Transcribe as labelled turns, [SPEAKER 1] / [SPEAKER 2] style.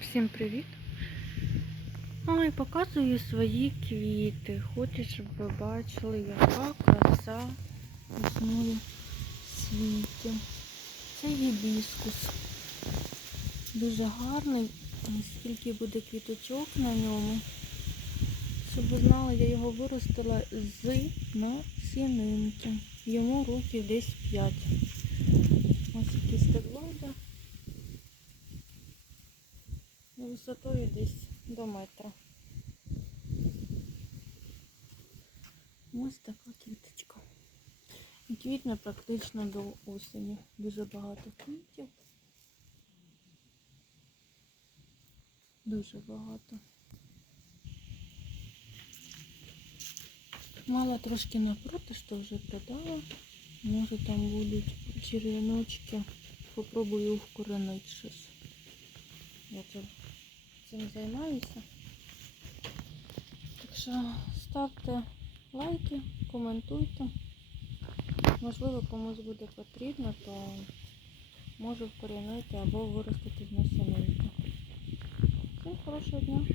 [SPEAKER 1] Всім привіт! Ой, показую свої квіти. Хочу, щоб ви бачили, яка краса існує в світі. Це гібіскус. Дуже гарний, скільки буде квіточок на ньому. Щоб ви знали, я його виростила з насінинки. Йому років десь 5. Висотою десь до метра. Ось така квіточка. І квітне практично до осені. Дуже багато квітів. Дуже багато. Мала трошки напроти, що вже продала. Може там будуть червіночки. Попробую вкоренити щось. Я тут цим займаюся. Так що ставте лайки, коментуйте. Можливо, комусь буде потрібно, то можу вкорінити або виростити з насінинки. Всім хорошого дня!